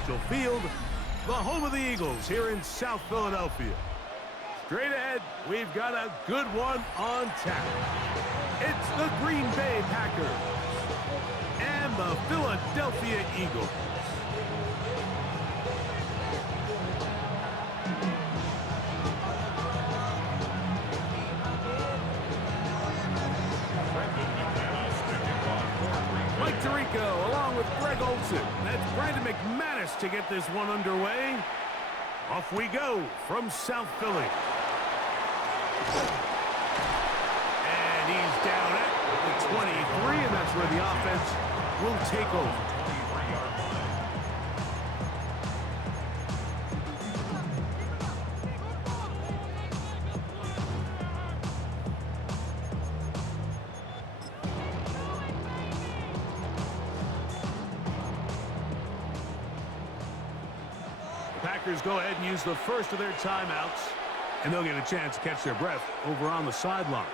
Financial Field, the home of the Eagles here in South Philadelphia. Straight ahead, we've got a good one on tap. It's the Green Bay Packers and the Philadelphia Eagles. Mike Tirico along with Greg Olsen. That's Brandon McManus to get this one underway. Off we go from South Philly. And he's down at the 23, and that's where the offense will take over. Packers go ahead and use the first of their timeouts, and they'll get a chance to catch their breath over on the sideline.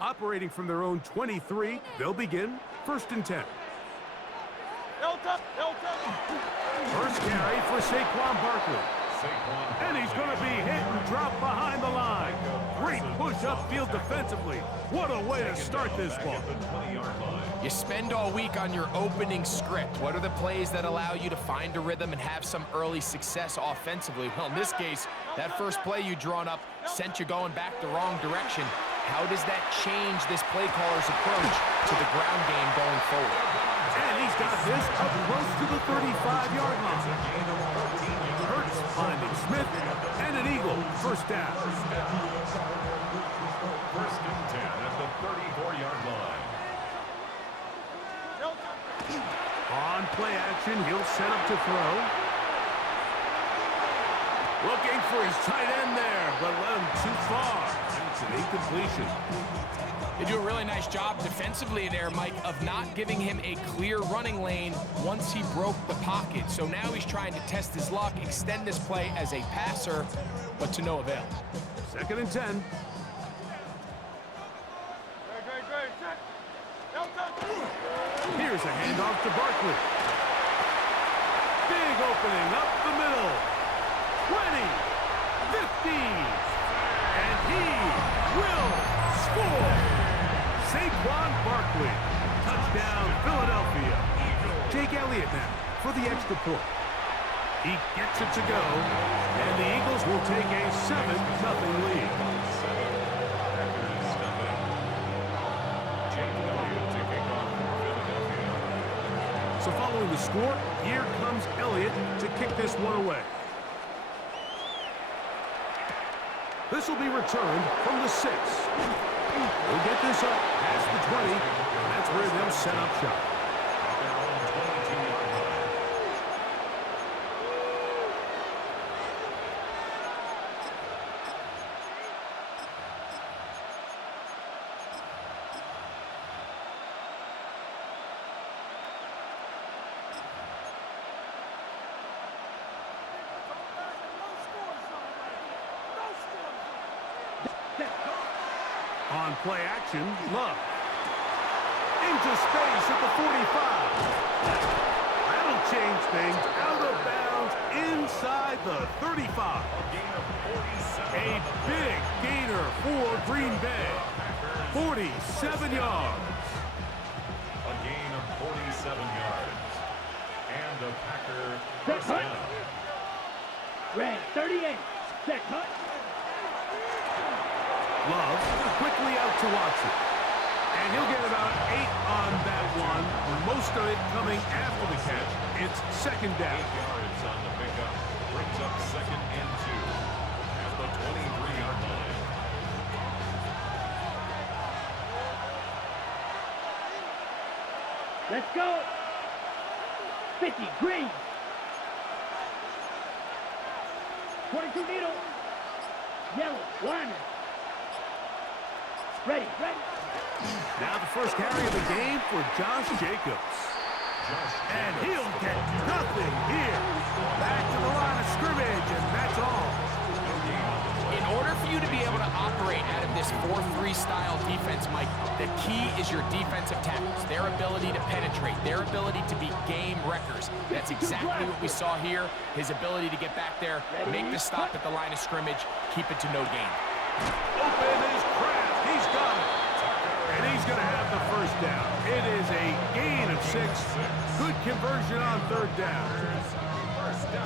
Operating from their own 23, they'll begin 1st and 10. First carry for Saquon Barkley. And he's going to be hit and dropped behind the line. Great push upfield defensively. What a way to start this one. You spend all week on your opening script. What are the plays that allow you to find a rhythm and have some early success offensively? Well, in this case, that first play you drawn up sent you going back the wrong direction. How does that change this play caller's approach to the ground game going forward? And he's got this up close to the 35-yard line. Hurts finding Smith, and an Eagle first down. First and 10 at the 34-yard line. On play action, he'll set up to throw. Looking for his tight end there, but led him too far. It's an incompletion. They do a really nice job defensively there, Mike, of not giving him a clear running lane once he broke the pocket. So now he's trying to test his luck, extend this play as a passer, but to no avail. 2nd and 10. Here's a handoff to Barkley. Big opening up the middle. 20, 15, and he will score. Saquon Barkley. Touchdown, Philadelphia. Jake Elliott now for the extra point. He gets it to go, and the Eagles will take a 7-0 lead. So following the score, here comes Elliott to kick this one away. This will be returned from the 6. They'll get this up past the 20, and that's where they'll set up shop. On play action, Love. Into space at the 45. That'll change things. Out of bounds inside the 35. A big gainer for Green Bay. 47 yards. A gain of 47 yards. And a Packer first down. Red 38. Set cut. Love quickly out to Watson. And he'll get about 8 on that one. Most of it coming after the catch. It's 2nd down. 8 yards on the pickup. Brings up 2nd and 2 at the 23-yard line. Let's go. 50 green. 22 needle. Yellow lineman. Ready. Now the first carry of the game for Josh Jacobs. And he'll get nothing here. Back to the line of scrimmage, and that's all. In order for you to be able to operate out of 4-3 style defense, Mike, the key is your defensive tackles, their ability to penetrate, their ability to be game wreckers. That's exactly what we saw here. His ability to get back there, make the stop at the line of scrimmage, keep it to no gain. Open is Kraft. He's got it. And he's going to have the first down. It is a gain of 6. Good conversion on third down.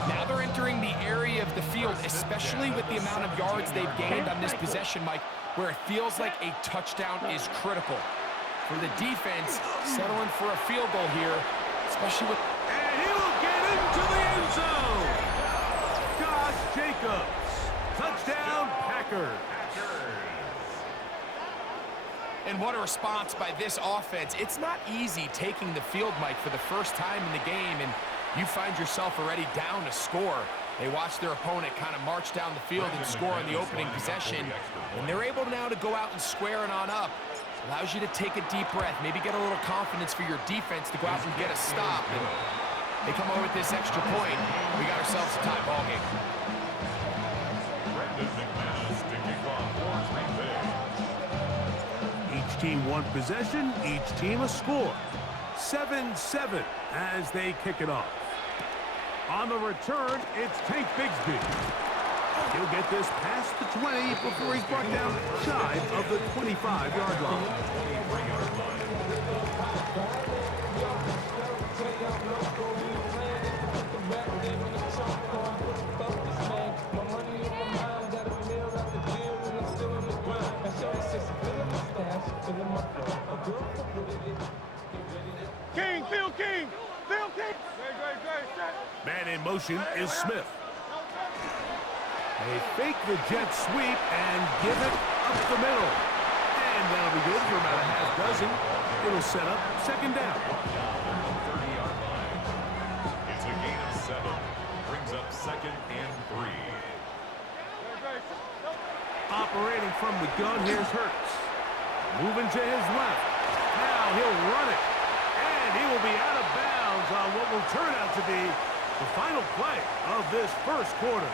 Now they're entering the area of the field, especially with the amount of yards they've gained on this possession, Mike, where it feels like a touchdown is critical. For the defense, settling for a field goal here, especially with... And he will get into the end zone. Josh Jacobs. Touchdown, Packers. And what a response by this offense. It's not easy taking the field, Mike, for the first time in the game, and you find yourself already down to score. They watch their opponent kind of march down the field and score on the opening possession, and they're able now to go out and square it on up. Allows you to take a deep breath, maybe get a little confidence for your defense to go out and get a stop. And they come over with this extra point. We got ourselves a tie ball game. Each team one possession, each team a score. 7-7 as they kick it off. On the return, it's Tank Bigsby. He'll get this past the 20 before he's brought down shy of the 25-yard line. King, Phil King, Phil King. Man in motion is Smith. They fake the jet sweep and give it up the middle. And that'll be good for about a half dozen. It'll set up second down. It's a gain of 7. Brings up 2nd and 3. Operating from the gun, here's Hurts. Moving to his left. Now he'll run it. And he will be out of bounds on what will turn out to be the final play of this first quarter.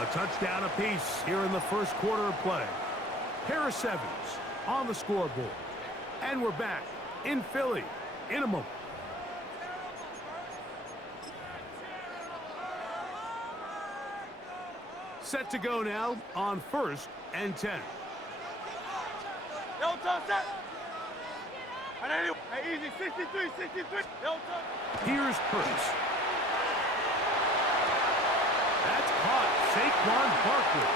A touchdown apiece here in the first quarter of play. Pair of 7s on the scoreboard. And we're back in Philly in a moment. Set to go now on 1st and 10. Easy, 63. Here's Hurts. That's caught. Saquon Barkley.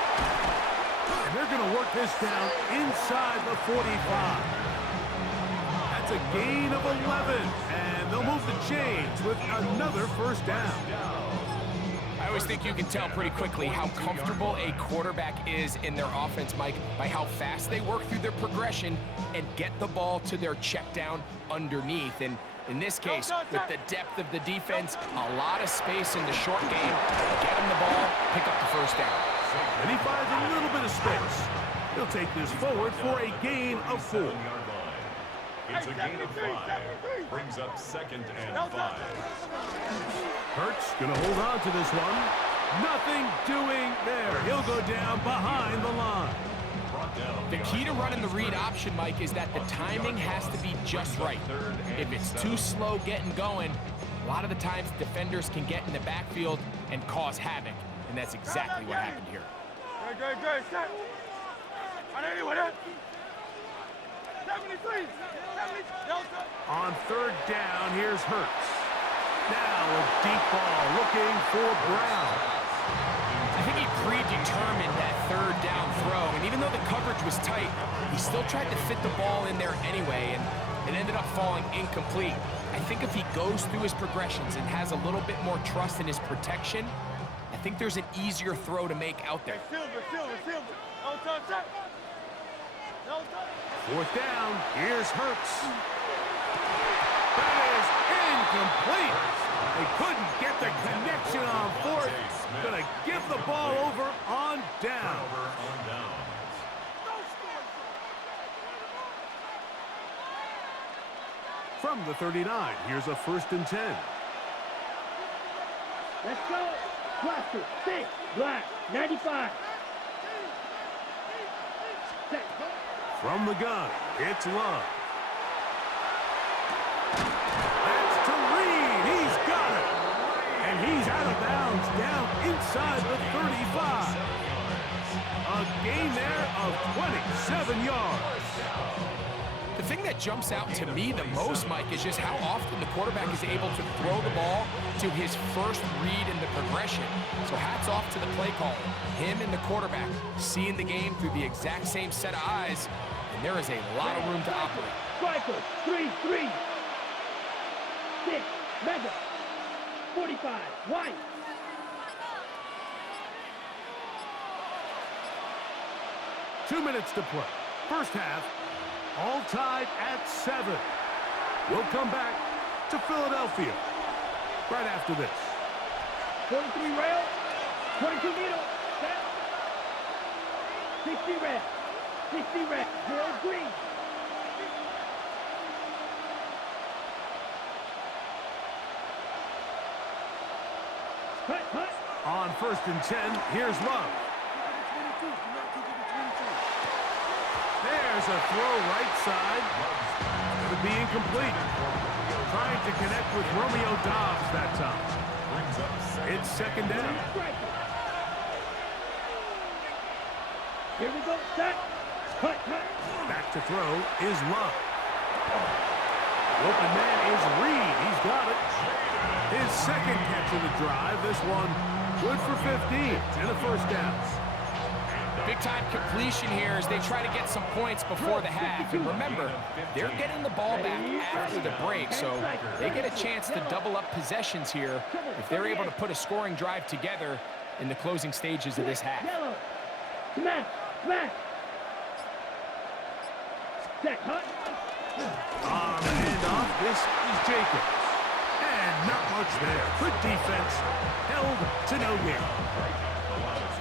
And they're going to work this down inside the 45. That's a gain of 11. And they'll move the chains with another first down. I always think you can tell pretty quickly how comfortable a quarterback is in their offense, Mike, by how fast they work through their progression and get the ball to their check down underneath. And in this case, with the depth of the defense, a lot of space in the short game, get him the ball, pick up the first down. And he finds a little bit of space. He'll take this forward for a gain of 4. It's a gain of 5. Brings up 2nd and 5. Hurts gonna hold on to this one. Nothing doing there. He'll go down behind the line. The key to running the read option, Mike, is that the timing has to be just right. If it's too slow getting going, a lot of the times defenders can get in the backfield and cause havoc, and that's exactly what happened here. On 3rd down, here's Hurts. Now a deep ball looking for Brown. I think he predetermined that 3rd down throw, and even though the coverage was tight, he still tried to fit the ball in there anyway, and it ended up falling incomplete. I think if he goes through his progressions and has a little bit more trust in his protection, I think there's an easier throw to make out there. Fourth down, here's Hurts. That is incomplete. They couldn't get the connection on 4th. Gonna give the ball over on down. From the 39, here's a 1st and 10. Let's go. Cluster, 6, black, 95. From the gun, it's Love. That's to Reed. He's got it. And he's out of bounds down inside the 35. A gain there of 27 yards. The thing that jumps out to me the most, Mike, is just how often the quarterback is able to throw the ball to his first read in the progression. So hats off to the play caller. Him and the quarterback seeing the game through the exact same set of eyes, and there is a lot of room to operate. Striker, 3-3. 6, Mega. 45, White. Two minutes to play. First half, all tied at 7. We'll come back to Philadelphia right after this. 43 rail, 22 needle, set. 60 red, 60 red, 0 green. Cut. On 1st and 10, here's Love. There's a throw right side. It'll be incomplete. Trying to connect with Romeo Dobbs that time. It's 2nd down. Here we go, set. Cut. Back to throw is Love. The open man is Reed. He's got it. His 2nd catch of the drive. This one good for 15 and a 1st down. Big-time completion here as they try to get some points before the half. And remember, they're getting the ball back after the break, so they get a chance to double up possessions here if they're able to put a scoring drive together in the closing stages of this half. Yellow. Smack. Set, cut. On the handoff, this is Jacobs. And not much there. Good defense. Held to no gain.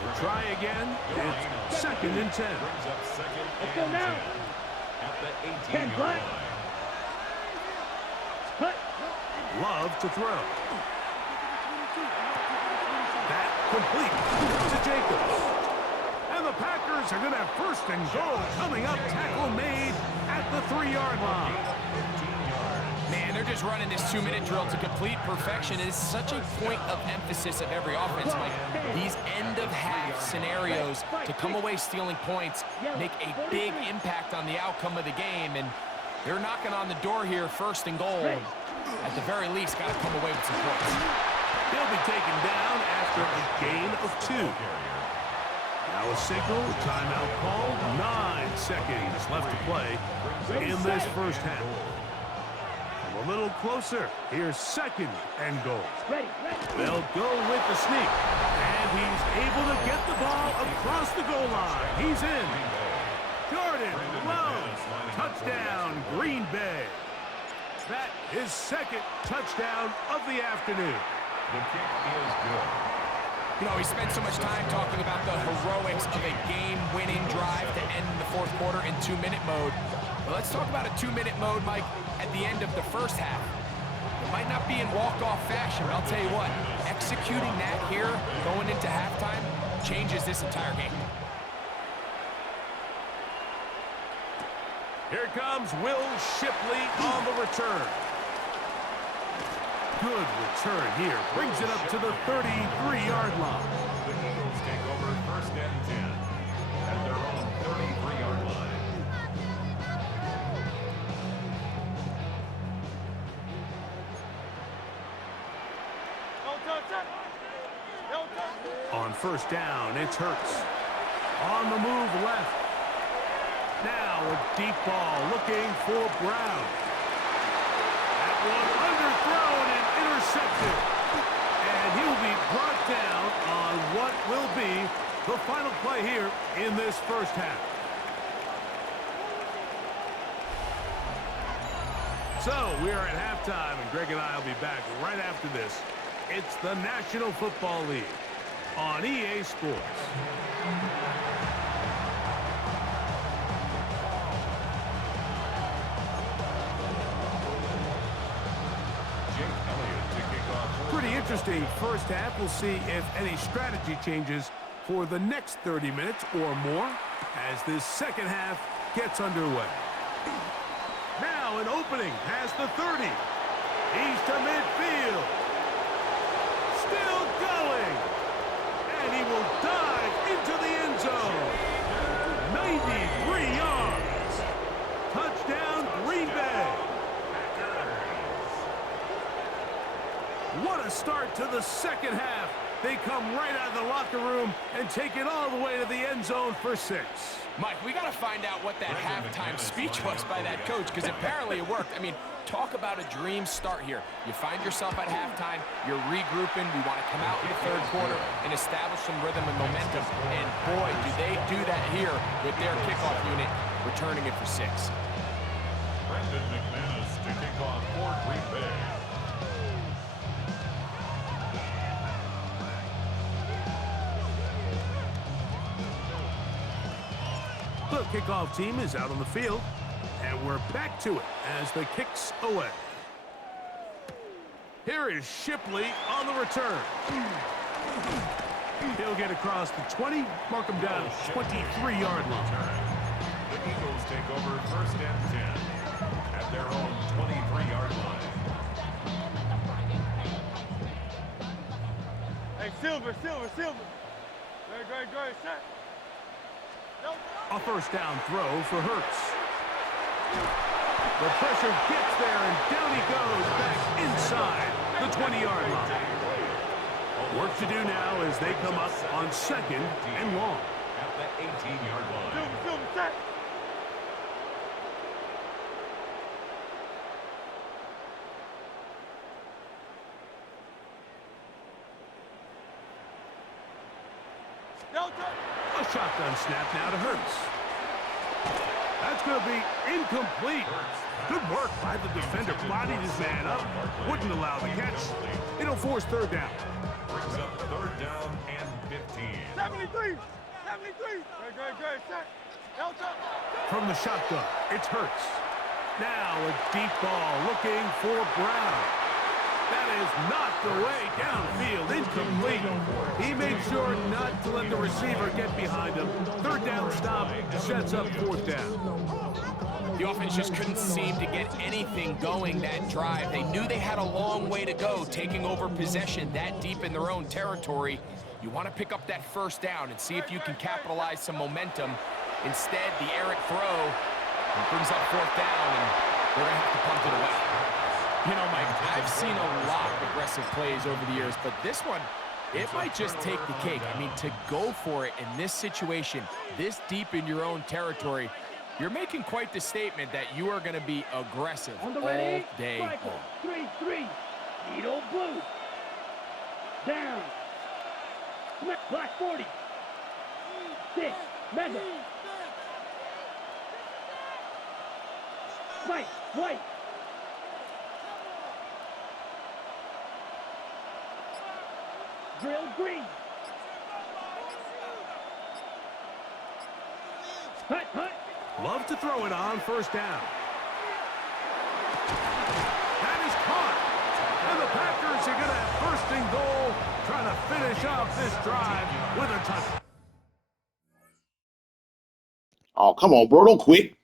We'll try again. It's 2nd and 10. Let's go now. At the 10 black. Cut. Love to throw. That complete to Jacobs. And the Packers are going to have 1st and goal coming up. Tackle made at the 3-yard line. Man, they're just running this 2-minute drill to complete perfection. It is such a point of emphasis of every offense. Like these end-of-half scenarios to come away stealing points make a big impact on the outcome of the game. And they're knocking on the door here, 1st and goal. At the very least, got to come away with some points. They'll be taken down after a gain of 2. Now a signal, timeout called. 9 seconds left to play in this 1st half. A little closer. Here's 2nd and goal. Ready. They'll go with the sneak. And he's able to get the ball across the goal line. He's in. Jordan Love. Touchdown, Green Bay. That is 2nd touchdown of the afternoon. The kick is good. You know, we spent so much time talking about the heroics of a game-winning drive to end the 4th quarter in 2-minute mode. But let's talk about a 2-minute mode, Mike, at the end of the 1st half. It might not be in walk-off fashion, but I'll tell you what, executing that here, going into halftime, changes this entire game. Here comes Will Shipley on the return. Good return here. Brings it up to the 33-yard line. The Eagles take over 1st and 10 at their own 33-yard line. On 1st down, it's Hurts. On the move left. Now a deep ball looking for Brown. That one underthrown and intercepted. And he'll be brought down on what will be the final play here in this 1st half. So we are at halftime, and Greg and I will be back right after this. It's the National Football League on EA Sports. Pretty interesting 1st half. We'll see if any strategy changes for the next 30 minutes or more. as this second half gets underway. Now an opening past the 30. He's to midfield. Still going. And he will dive into the end zone. 93 yards. Touchdown, Green Bay. What a start to the second half. They come right out of the locker room and take it all the way to the end zone for 6. Mike, we got to find out what that halftime speech was by that coach, because apparently it worked. I mean, talk about a dream start here. You find yourself at halftime, you're regrouping, we want to come out in the third quarter and establish some rhythm and momentum. And boy, do they do that here with their kickoff unit, returning it for 6. Brendan McManus to kick off for Green Bay. The kickoff team is out on the field, and we're back to it as the kick's away. Here is Shipley on the return. He'll get across the 20, mark him down 23-yard line. The Eagles take over 1st and 10 at their own 23-yard line. Hey, Silver. Great, set. A first down throw for Hurts. The pressure gets there, and down he goes back inside the 20-yard line. Work to do now as they come up on 2nd and long. At the 18-yard line. Silver, set. Delta. A shotgun snap now to Hurts. That's going to be incomplete. Good work by the defender. Bodied his man up. Wouldn't allow the catch. It'll force 3rd down. Brings up 3rd down and 15. 73. Great, set. Delta. From the shotgun, it's Hurts. Now a deep ball looking for Brown. That is knocked away downfield, incomplete. He made sure not to let the receiver get behind him. 3rd down stop sets up 4th down. The offense just couldn't seem to get anything going that drive. They knew they had a long way to go, taking over possession that deep in their own territory. You want to pick up that 1st down and see if you can capitalize some momentum. Instead, the errant throw brings up 4th down, and they're going to have to punt it away. You know, Mike, I've seen a lot of aggressive plays over the years, but this one, it might just take the cake. I mean, to go for it in this situation, this deep in your own territory, you're making quite the statement that you are going to be aggressive all day long. 3-3. Needle blue. Down. Black 40. 6. Mega. White. Drill green. Hut. Love to throw it on 1st down. That is caught. And the Packers are going to have 1st and goal, trying to finish off this drive with a touchdown. Oh, come on, bro. Don't quit.